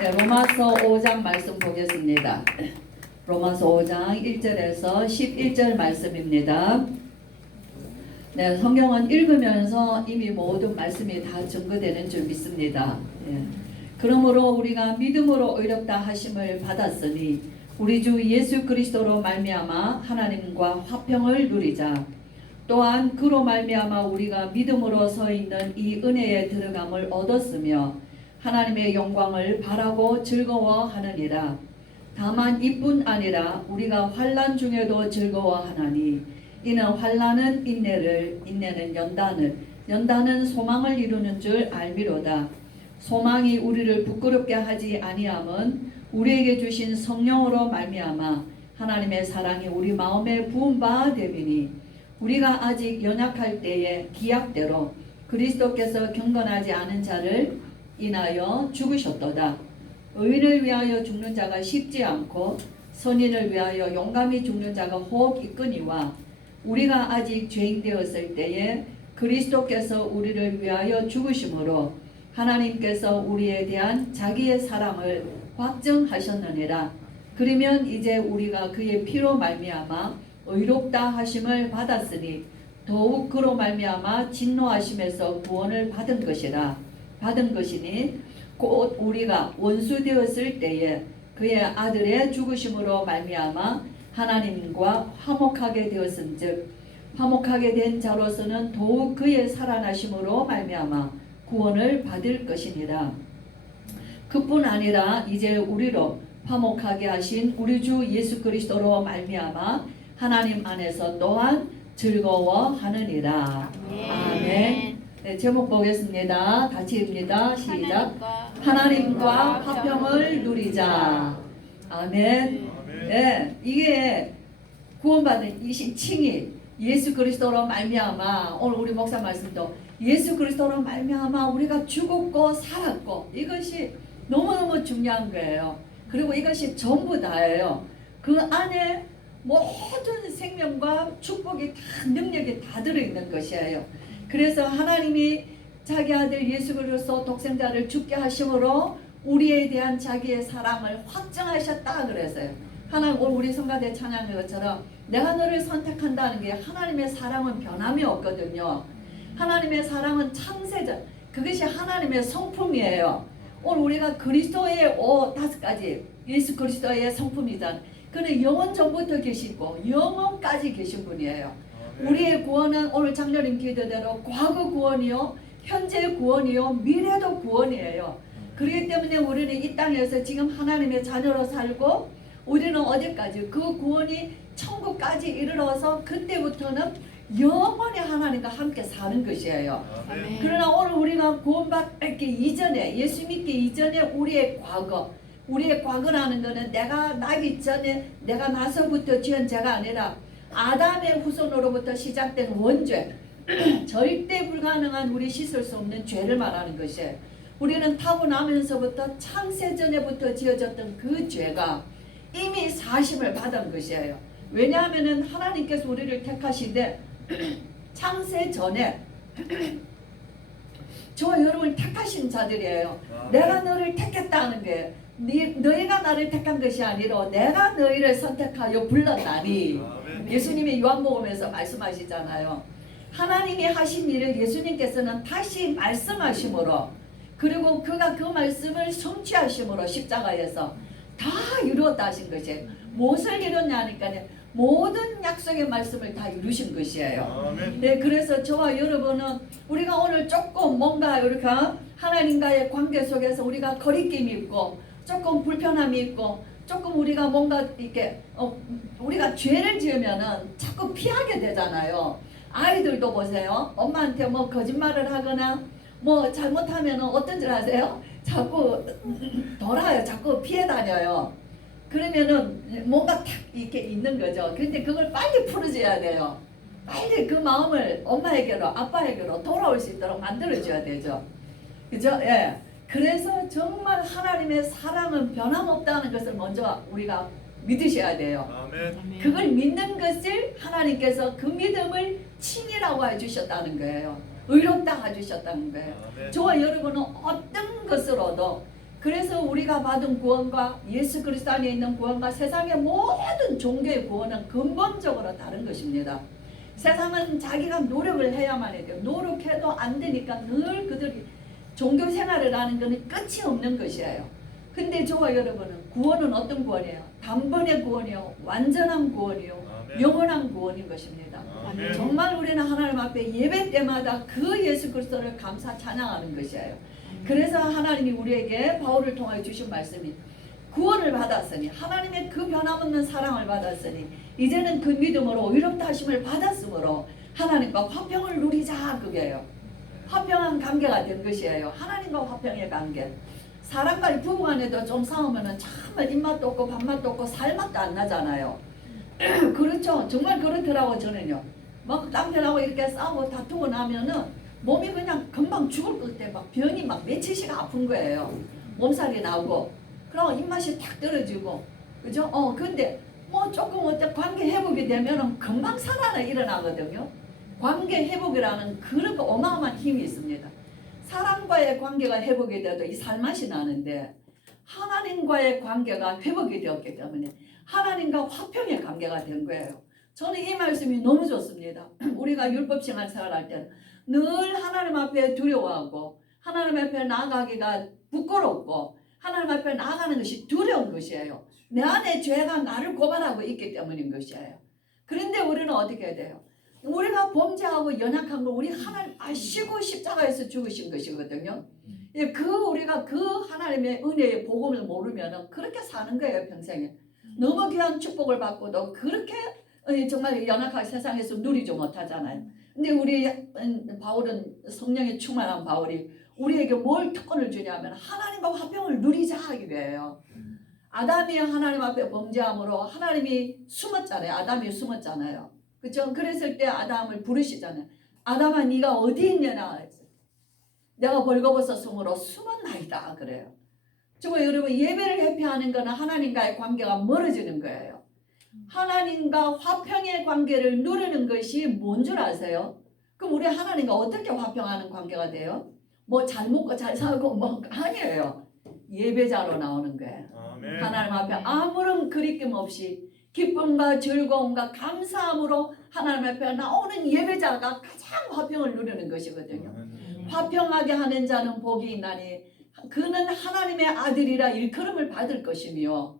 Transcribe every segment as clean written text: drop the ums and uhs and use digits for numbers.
네, 로마서 5장 말씀 보겠습니다. 로마서 5장 1절에서 11절 말씀입니다. 네, 성경은 읽으면서 이미 모든 말씀이 다 증거되는 줄 믿습니다. 예. 그러므로 우리가 믿음으로 의롭다 하심을 받았으니 우리 주 예수 그리스도로 말미암아 하나님과 화평을 누리자. 또한 그로 말미암아 우리가 믿음으로 서 있는 이 은혜에 들어감을 얻었으며 하나님의 영광을 바라고 즐거워하느니라. 다만 이뿐 아니라 우리가 환난 중에도 즐거워하나니 이는 환난은 인내를, 인내는 연단을, 연단은 소망을 이루는 줄 알미로다. 소망이 우리를 부끄럽게 하지 아니함은 우리에게 주신 성령으로 말미암아 하나님의 사랑이 우리 마음에 부은 바 됨이니 우리가 아직 연약할 때에 기약대로 그리스도께서 경건하지 않은 자를 인하여 죽으셨도다. 의인을 위하여 죽는 자가 쉽지 않고 선인을 위하여 용감히 죽는 자가 혹 있거니와 우리가 아직 죄인 되었을 때에 그리스도께서 우리를 위하여 죽으심으로 하나님께서 우리에 대한 자기의 사랑을 확증하셨느니라. 그러면 이제 우리가 그의 피로 말미암아 의롭다 하심을 받았으니 더욱 그로 말미암아 진노하심에서 구원을 받은 것이니 곧 우리가 원수 되었을 때에 그의 아들의 죽으심으로 말미암아 하나님과 화목하게 되었은즉 화목하게 된 자로서는 더욱 그의 살아나심으로 말미암아 구원을 받을 것이니라. 그뿐 아니라 이제 우리로 화목하게 하신 우리 주 예수 그리스도로 말미암아 하나님 안에서 또한 즐거워하느니라. 아멘. 네, 제목 보겠습니다. 같이 읽습니다. 시작. 하나님과 화평을 누리자. 아멘. 네, 이게 구원받은 이 칭이 예수 그리스도로 말미암아, 오늘 우리 목사 말씀도 예수 그리스도로 말미암아 우리가 죽었고 살았고, 이것이 너무너무 중요한 거예요. 그리고 이것이 전부 다예요. 그 안에 모든 생명과 축복이 다, 능력이 다 들어있는 것이에요. 그래서 하나님이 자기 아들 예수 그리스도 독생자를 죽게 하심으로 우리에 대한 자기의 사랑을 확증하셨다 그랬어요. 하나님, 오늘 우리 성가대 찬양한 것처럼 내가 너를 선택한다는 게 하나님의 사랑은 변함이 없거든요. 하나님의 사랑은 창세전, 그것이 하나님의 성품이에요. 오늘 우리가 그리스도의 5가지 예수 그리스도의 성품이잖아요. 그는 영원 전부터 계시고 영원까지 계신 분이에요. 우리의 구원은 오늘 장로님 기도대로 과거 구원이요, 현재 구원이요, 미래도 구원이에요. 그렇기 때문에 우리는 이 땅에서 지금 하나님의 자녀로 살고 우리는 어디까지 그 구원이 천국까지 이르러서 그때부터는 영원히 하나님과 함께 사는 것이에요. 아멘. 그러나 오늘 우리가 구원받기 이전에, 예수 믿기 이전에 우리의 과거라는 것은 내가 나기 전에, 내가 나서부터 지은 죄가 아니라 아담의 후손으로부터 시작된 원죄, 절대 불가능한, 우리 씻을 수 없는 죄를 말하는 것이에요. 우리는 타고나면서부터 창세전에부터 지어졌던 그 죄가 이미 사심을 받은 것이에요. 왜냐하면 하나님께서 우리를 택하시되 창세전에 저와 여러분을 택하신 자들이에요. 내가 너를 택했다는 게 너희가 나를 택한 것이 아니라 내가 너희를 선택하여 불렀다니. 예수님이 요한복음에서 말씀하시잖아요. 하나님이 하신 일을 예수님께서는 다시 말씀하심으로, 그리고 그가 그 말씀을 성취하심으로 십자가에서 다 이루었다 하신 것이에요. 무엇을 이뤘냐니까요, 모든 약속의 말씀을 다 이루신 것이에요. 네, 그래서 저와 여러분은 우리가 오늘 조금 뭔가 이렇게 하나님과의 관계 속에서 우리가 거리낌이 있고 조금 불편함이 있고 조금 우리가 뭔가 이렇게 우리가 죄를 지으면은 자꾸 피하게 되잖아요. 아이들도 보세요. 엄마한테 뭐 거짓말을 하거나 뭐 잘못하면은 어떤 줄 아세요? 자꾸 돌아요. 자꾸 피해 다녀요. 그러면은 뭔가 탁 이렇게 있는 거죠. 그런데 그걸 빨리 풀어줘야 돼요. 빨리 그 마음을 엄마에게로, 아빠에게로 돌아올 수 있도록 만들어줘야 되죠. 그죠? 예. 그래서 정말 하나님의 사랑은 변함없다는 것을 먼저 우리가 믿으셔야 돼요. 아멘. 그걸 믿는 것을 하나님께서 그 믿음을 칭이라고 해주셨다는 거예요. 의롭다 해주셨다는 거예요. 아멘. 저와 여러분은 어떤 것으로도 그래서 우리가 받은 구원과 예수 그리스도 안에 있는 구원과 세상의 모든 종교의 구원은 근본적으로 다른 것입니다. 세상은 자기가 노력을 해야만 해요. 노력해도 안 되니까 늘 그들이 종교 생활을 하는 것은 끝이 없는 것이에요. 근데 저와 여러분은 구원은 어떤 구원이에요? 단번의 구원이요, 완전한 구원이요, 아멘. 영원한 구원인 것입니다. 아멘. 정말 우리는 하나님 앞에 예배 때마다 그 예수 그리스도를 감사 찬양하는 것이에요. 그래서 하나님이 우리에게 바울을 통하여 주신 말씀이 구원을 받았으니, 하나님의 그 변함없는 사랑을 받았으니, 이제는 그 믿음으로 의롭다 하심을 받았으므로 하나님과 화평을 누리자, 그게요. 화평한 관계가 된 것이에요. 하나님과 화평의 관계. 사람과 부부간에도 좀 싸우면은 정말 입맛도 없고 밥맛도 없고 살맛도 안 나잖아요. 그렇죠. 정말 그렇더라고. 저는요. 막 남편하고 이렇게 싸우고 다투고 나면은 몸이 그냥 금방 죽을 것 같아. 막 병이 막 며칠씩 아픈 거예요. 몸살이 나고. 그럼 입맛이 탁 떨어지고. 그죠? 근데 뭐 조금 어때 관계 회복이 되면은 금방 살아나 일어나거든요. 관계 회복이라는 그런 어마어마한 힘이 있습니다. 사람과의 관계가 회복이 돼도 이 살맛이 나는데, 하나님과의 관계가 회복이 되었기 때문에 하나님과 화평의 관계가 된 거예요. 저는 이 말씀이 너무 좋습니다. 우리가 율법 생활 생활할 때는 늘 하나님 앞에 두려워하고 하나님 앞에 나아가기가 부끄럽고 하나님 앞에 나아가는 것이 두려운 것이에요. 내 안에 죄가 나를 고발하고 있기 때문인 것이에요. 그런데 우리는 어떻게 해야 돼요? 우리가 범죄하고 연약한 걸 우리 하나님 아시고 십자가에서 죽으신 것이거든요. 우리가 그 하나님의 은혜의 복음을 모르면 그렇게 사는 거예요, 평생에. 너무 귀한 축복을 받고도 그렇게 정말 연약하게 세상에서 누리지 못하잖아요. 근데 우리 바울은, 성령의 충만한 바울이 우리에게 뭘 특권을 주냐면 하나님과 화평을 누리자 이거예요. 아담이 하나님 앞에 범죄함으로 하나님이 숨었잖아요. 아담이 숨었잖아요. 그렇죠? 그랬을 때 아담을 부르시잖아요. 아담아, 네가 어디 있느냐? 내가 벌거벗었으므로 숨었나이다 그래요. 저거 여러분, 예배를 회피하는 거는 하나님과의 관계가 멀어지는 거예요. 하나님과 화평의 관계를 누리는 것이 뭔 줄 아세요? 그럼 우리 하나님과 어떻게 화평하는 관계가 돼요? 뭐 잘 먹고 잘 살고 뭐 아니에요. 예배자로 나오는 거예요. 아멘. 하나님 앞에 아무런 그리낌 없이 기쁨과 즐거움과 감사함으로 하나님 앞에 나오는 예배자가 가장 화평을 누리는 것이거든요. 화평하게 하는 자는 복이 있나니 그는 하나님의 아들이라 일컬음을 받을 것이며,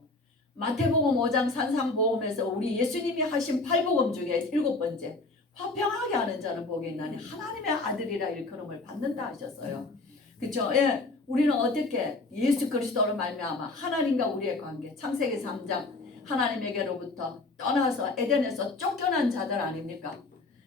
마태복음 5장 산상보험에서 우리 예수님이 하신 8복음 중에 7번째, 화평하게 하는 자는 복이 있나니 하나님의 아들이라 일컬음을 받는다 하셨어요. 그렇죠? 예, 우리는 어떻게 예수 그리스도로 말미암아 하나님과 우리의 관계, 창세기 3장 하나님에게로부터 떠나서 에덴에서 쫓겨난 자들 아닙니까?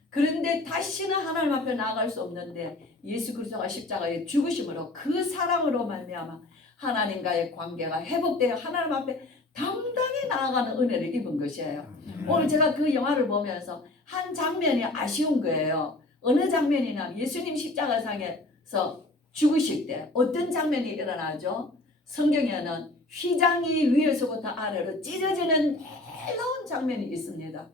그런데 다시는 하나님 앞에 나아갈 수 없는데 예수 그리스도가 십자가에 죽으심으로 그 사랑으로 말미암아 하나님과의 관계가 회복되어 하나님 앞에 당당히 나아가는 은혜를 입은 것이에요. 오늘 제가 그 영화를 보면서 한 장면이 아쉬운 거예요. 어느 장면이냐, 예수님 십자가상에서 죽으실 때 어떤 장면이 일어나죠? 성경에는 휘장이 위에서부터 아래로 찢어지는 놀라운 장면이 있습니다.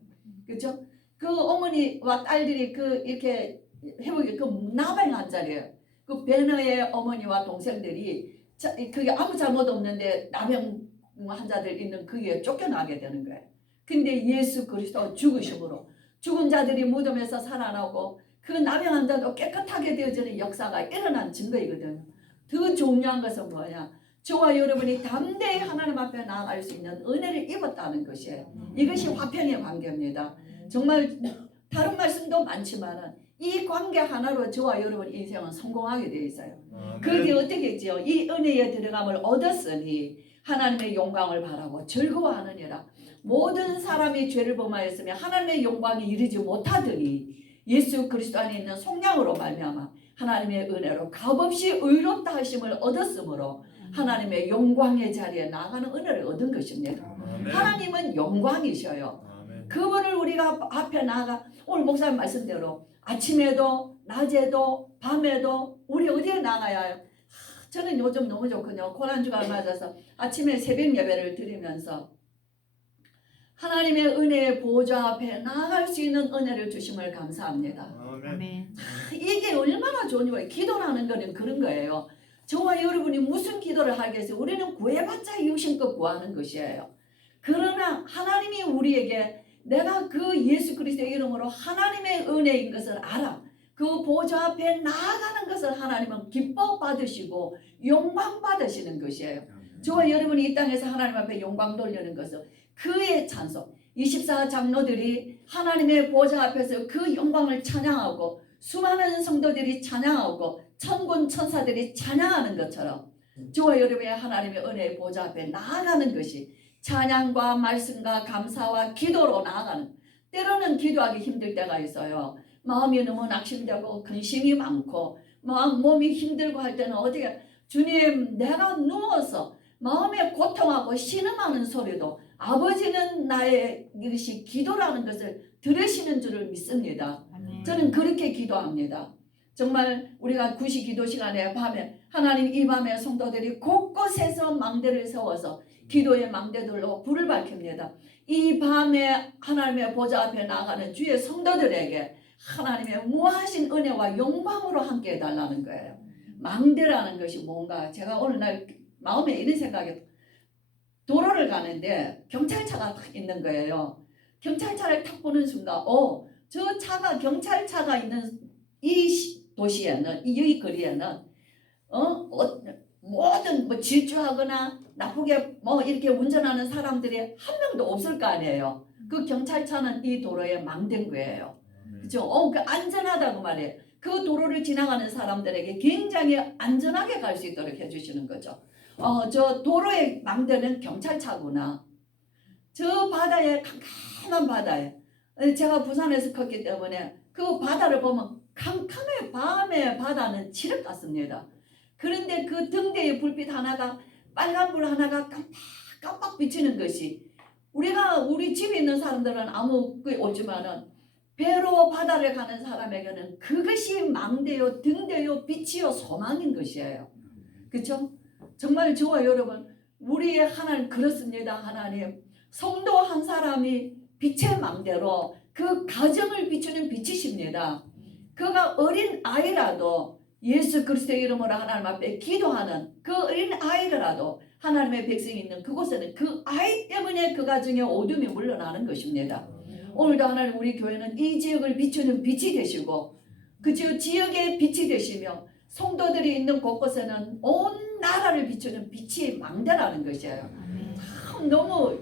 그렇죠? 그 어머니와 딸들이 이렇게 회복이 나병 환자래요. 그 베너의 어머니와 동생들이 그게 아무 잘못 없는데 나병 환자들 있는 거기에 쫓겨나게 되는 거예요. 근데 예수 그리스도 죽으심으로 죽은 자들이 무덤에서 살아나고 그 나병 환자도 깨끗하게 되어지는 역사가 일어난 증거이거든요. 더 중요한 것은 뭐냐? 저와 여러분이 담대히 하나님 앞에 나아갈 수 있는 은혜를 입었다는 것이에요. 이것이 화평의 관계입니다. 정말 다른 말씀도 많지만 이 관계 하나로 저와 여러분 인생은 성공하게 되어 있어요. 그런데 어떻게 했지요? 이 은혜의 들어감을 얻었으니 하나님의 영광을 바라고 즐거워하느니라. 모든 사람이 죄를 범하였으며 하나님의 영광이 이르지 못하더니 예수 그리스도 안에 있는 속량으로 말미암아 하나님의 은혜로 값없이 의롭다 하심을 얻었으므로 하나님의 영광의 자리에 나가는 은혜를 얻은 것입니다. 하나님은 영광이셔요. 그분을 우리가 앞에 나가, 오늘 목사님 말씀대로 아침에도 낮에도 밤에도 우리 어디에 나가야 해요? 저는 요즘 너무 좋거든요. 고난주가 맞아서 아침에 새벽 예배를 드리면서 하나님의 은혜의 보좌 앞에 나아갈 수 있는 은혜를 주심을 감사합니다. 아멘. 이게 얼마나 좋은 거예요. 기도라는 거는 그런 거예요. 저와 여러분이 무슨 기도를 하겠어요? 우리는 구해봤자 유심껏 구하는 것이에요. 그러나 하나님이 우리에게 내가 그 예수 그리스도의 이름으로 하나님의 은혜인 것을 알아. 그 보좌 앞에 나아가는 것을 하나님은 기뻐 받으시고 영광 받으시는 것이에요. 저와 여러분이 이 땅에서 하나님 앞에 영광 돌리는 것은 그의 찬송. 24장로들이 하나님의 보좌 앞에서 그 영광을 찬양하고 수많은 성도들이 찬양하고 천군 천사들이 찬양하는 것처럼 저와 여러분의 하나님의 은혜의 보좌 앞에 나아가는 것이 찬양과 말씀과 감사와 기도로 나아가는, 때로는 기도하기 힘들 때가 있어요. 마음이 너무 낙심되고 근심이 많고 몸이 힘들고 할 때는 어떻게, 주님 내가 누워서 마음에 고통하고 신음하는 소리도 아버지는 나의 이것이 기도라는 것을 들으시는 줄을 믿습니다. 저는 그렇게 기도합니다. 정말 우리가 9시 기도 시간에 밤에 하나님 이 밤에 성도들이 곳곳에서 망대를 세워서 기도의 망대들로 불을 밝힙니다. 이 밤에 하나님의 보좌 앞에 나가는 주의 성도들에게 하나님의 무하신 은혜와 영광으로 함께 해달라는 거예요. 망대라는 것이 뭔가, 제가 오늘날 마음에 이런 생각이, 도로를 가는데 경찰차가 딱 있는 거예요. 경찰차를 탁 보는 순간 저 차가, 경찰차가 있는 이 도시에는, 이 거리에는 모든 질주하거나 나쁘게 이렇게 운전하는 사람들이 한 명도 없을 거 아니에요. 그 경찰차는 이 도로에 망된 거예요. 그죠? 그 안전하다고 말해요. 그 도로를 지나가는 사람들에게 굉장히 안전하게 갈 수 있도록 해주시는 거죠. 저 도로에 망대는 경찰차구나. 저 바다에, 캄캄한 바다에, 제가 부산에서 컸기 때문에 그 바다를 보면 캄캄해. 밤에 바다는 칠흑 같습니다. 그런데 그 등대의 불빛 하나가, 빨간불 하나가 깜빡깜빡 비치는 것이, 우리 집에 있는 사람들은 아무 그 없지만은 배로 바다를 가는 사람에게는 그것이 망대요, 등대요, 빛이요, 소망인 것이에요. 그렇죠? 정말 저와 여러분, 우리의 하나님 그렇습니다. 하나님, 성도 한 사람이 빛의 망대로 그 가정을 비추는 빛이십니다. 그가 어린 아이라도 예수 그리스도의 이름으로 하나님 앞에 기도하는 그 어린 아이라도 하나님의 백성이 있는 그곳에는 그 아이 때문에 그 가정에 어둠이 물러나는 것입니다. 오늘도 하나님, 우리 교회는 이 지역을 비추는 빛이 되시고 그 지역의 빛이 되시며 성도들이 있는 곳곳에는 온 나라를 비추는 빛이 망대라는 것이에요. 참 너무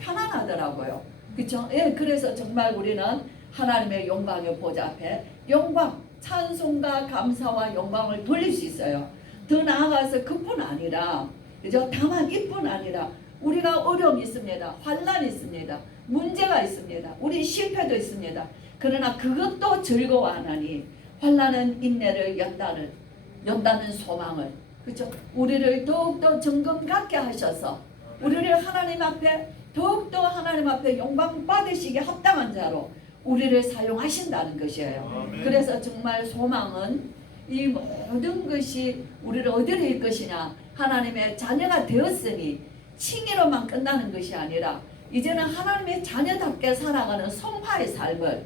편안하더라고요. 그렇죠? 예, 그래서 정말 우리는 하나님의 영광의 보좌 앞에 영광, 찬송과 감사와 영광을 돌릴 수 있어요. 더 나아가서 그뿐 아니라, 그죠? 다만 이뿐 아니라 우리가 어려움이 있습니다. 환난이 있습니다. 문제가 있습니다. 우리 실패도 있습니다. 그러나 그것도 즐거워하나니 환난은 인내를 연다는 소망을, 그죠? 우리를 더욱더 정금 갖게 하셔서 우리를 하나님 앞에 더욱더 하나님 앞에 영광 받으시게 합당한 자로 우리를 사용하신다는 것이에요. 그래서 정말 소망은 이 모든 것이 우리를 어디로 일 것이냐, 하나님의 자녀가 되었으니 칭의로만 끝나는 것이 아니라 이제는 하나님의 자녀답게 살아가는 성화의 삶을,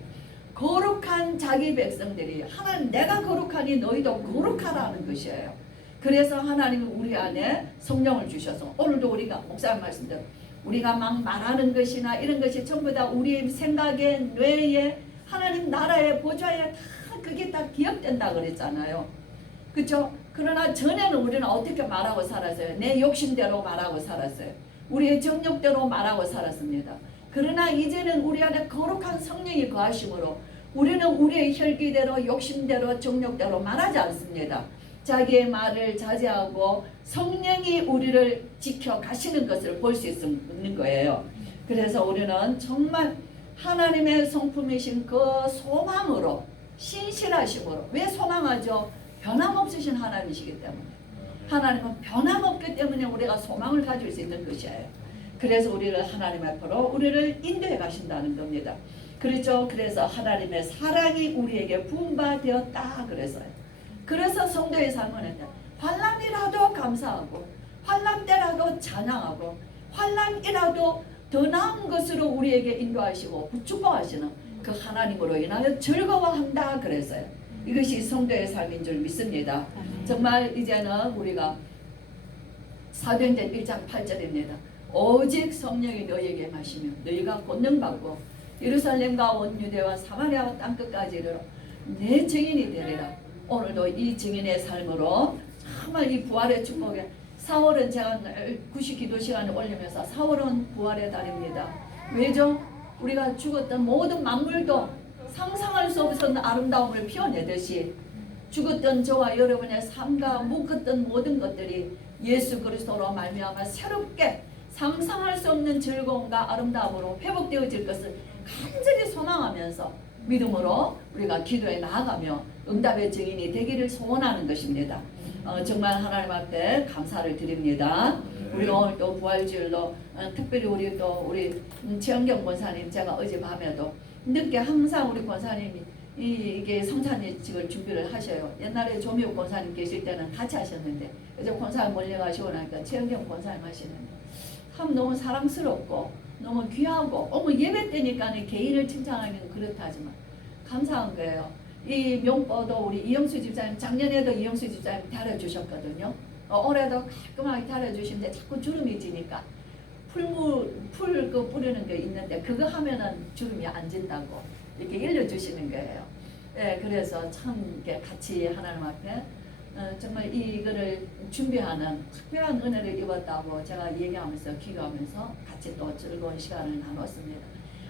거룩한 자기 백성들이, 하나님 내가 거룩하니 너희도 거룩하라는 것이에요. 그래서 하나님이 우리 안에 성령을 주셔서 오늘도 우리가 목사님 말씀대로 우리가 막 말하는 것이나 이런 것이 전부 다 우리 생각에, 뇌에, 하나님 나라의 보좌에 다 그게 다 기억된다 그랬잖아요. 그렇죠? 그러나 전에는 우리는 어떻게 말하고 살았어요? 내 욕심대로 말하고 살았어요. 우리의 정욕대로 말하고 살았습니다. 그러나 이제는 우리 안에 거룩한 성령이 거하심으로 우리는 우리의 혈기대로, 욕심대로, 정욕대로 말하지 않습니다. 자기의 말을 자제하고 성령이 우리를 지켜 가시는 것을 볼 수 있는 거예요. 그래서 우리는 정말 하나님의 성품이신 그 소망으로, 신실하심으로, 왜 소망하죠? 변함없으신 하나님이시기 때문에. 하나님은 변함없기 때문에 우리가 소망을 가질 수 있는 것이에요. 그래서 우리를 하나님 앞으로 우리를 인도해 가신다는 겁니다. 그렇죠? 그래서 하나님의 사랑이 우리에게 분바되었다 그랬어요. 그래서 성도의 삶은 환난이라도 감사하고, 환난 때라도 찬양하고, 환난이라도 더 나은 것으로 우리에게 인도하시고 축복하시는 그 하나님으로 인하여 즐거워한다 그랬어요. 이것이 성도의 삶인 줄 믿습니다. 정말 이제는 우리가 사도행전 1장 8절입니다. 오직 성령이 너희에게 마시며 너희가 권능받고 예루살렘과 온 유대와 사마리아와 땅끝까지 이르러 내 증인이 되리라. 오늘도 이 증인의 삶으로 정말 이 부활의 축복에 4월은 제가 90 기도 시간을 올리면서 4월은 부활의 달입니다. 왜죠? 우리가 죽었던 모든 만물도 상상할 수 없었던 아름다움을 피워내듯이 죽었던 저와 여러분의 삶과 묶었던 모든 것들이 예수 그리스도로 말미암아 새롭게 상상할 수 없는 즐거움과 아름다움으로 회복되어질 것을 간절히 소망하면서 믿음으로 우리가 기도에 나아가며 응답의 증인이 되기를 소원하는 것입니다. 정말 하나님 앞에 감사를 드립니다. 우리 오늘 또 부활주일로 특별히 우리 최은경 권사님, 제가 어젯밤에도 늦게 항상 우리 권사님이 이게 성찬식을 준비를 하셔요. 옛날에 조미옥 권사님 계실 때는 같이 하셨는데 이제 권사님 몰려가시고 나니까 최은경 권사님 하시는데 참 너무 사랑스럽고 너무 귀하고 예배 때니까 개인을 칭찬하기는 그렇다지만 감사한 거예요. 이 명보도 우리 이영수 집사님, 작년에도 이영수 집사님 다려주셨거든요. 올해도 깔끔하게 다려주시는데 자꾸 주름이 지니까 풀 뿌리는 게 있는데 그거 하면은 주름이 안 진다고 이렇게 일러주시는 거예요. 예, 그래서 참 이렇게 같이 하나님 앞에 정말 이거를 준비하는 특별한 은혜를 입었다고 제가 얘기하면서 기도하면서 같이 또 즐거운 시간을 나눴습니다.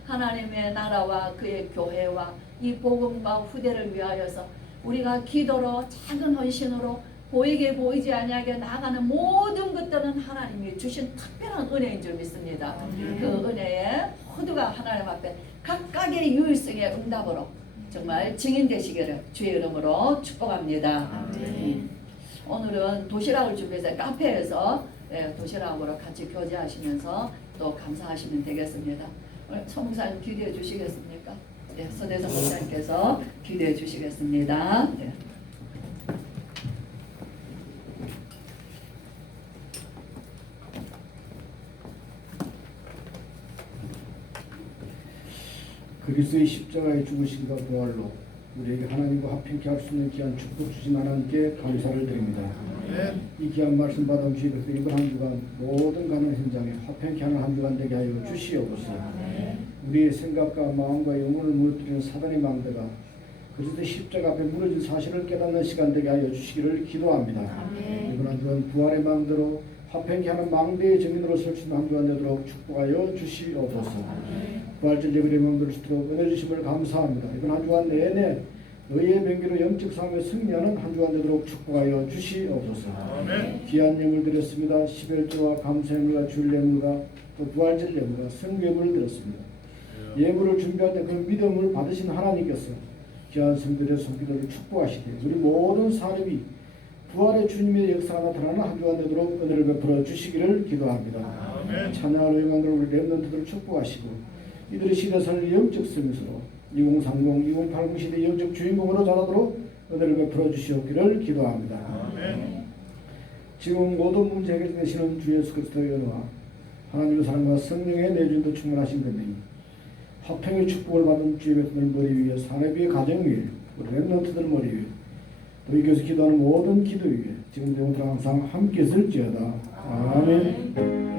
하나님의 나라와 그의 교회와 이 복음과 후대를 위하여서 우리가 기도로 작은 헌신으로 보이게 보이지 아니하게 나아가는 모든 것들은 하나님이 주신 특별한 은혜인 줄 믿습니다. 그 은혜에 모두가 하나님 앞에 각각의 유일성의 응답으로 정말 증인 되시기를 주의 이름으로 축복합니다. 오늘은 도시락을 준비해서 카페에서 도시락으로 같이 교제하시면서 또 감사하시면 되겠습니다. 오늘 성사님 기도해 주시겠습니까? 네, 서대성 목사님께서 기도해 주시겠습니다. 네. 그리스도의 십자가의 죽으심과 부활로 우리에게 하나님과 화평케 할 수 있는 귀한 축복 주신 하나님께 감사를 드립니다. 이 귀한 말씀 받아 주시고 이번 한 주간 모든 가는 현장에 화평케 하는 한 주간 되게 하여 주시옵소서. 우리의 생각과 마음과 영혼을 무너뜨리는 사단의 망대가 그리스도의 십자가 앞에 무너진 사실을 깨닫는 시간 되게 하여 주시기를 기도합니다. 이번 한 주간 부활의 망대로 화평케 하는 망대의 증인으로 설 수 있는 한 주간 되도록 축복하여 주시옵소서. 부활절 예배의 명들을 주도록 은혜 주심을 감사합니다. 이번 한 주간 내내 너희의 명기로 영적 삶에 승리하는 한 주간 되도록 축복하여 주시옵소서. 귀한 예물 드렸습니다. 11조와 감사예물과 주일 예물과 또 부활절 예물과 성부 예물을 드렸습니다. 예물을 준비할 때 그 믿음을 받으신 하나님께서 귀한 성들의 손기도를 축복하시되 우리 모든 사람이 부활의 주님의 역사가 나타나는 한 주간 되도록 은혜를 베풀어 주시기를 기도합니다. 찬양하러 영광을 우리 렘넌트들을 축복하시고 이들의 시대선을 영적 서밋으로 2030, 2080 시대 영적 주인공으로 자라도록 은혜를 베풀어 주시옵기를 기도합니다. 지금 모든 문제 해결되시는 주 예수 그리스도의 은혜와 하나님의 사랑과 성령의 내주도 충만하신 분들이 화평의 축복을 받은 주의 백성들 머리 위에 사내 위에 가정 위에 우리 렘넌트들 머리 위에 또 이 교회에서 기도하는 모든 기도 위에 지금부터 항상 함께 있을지어다. 아멘.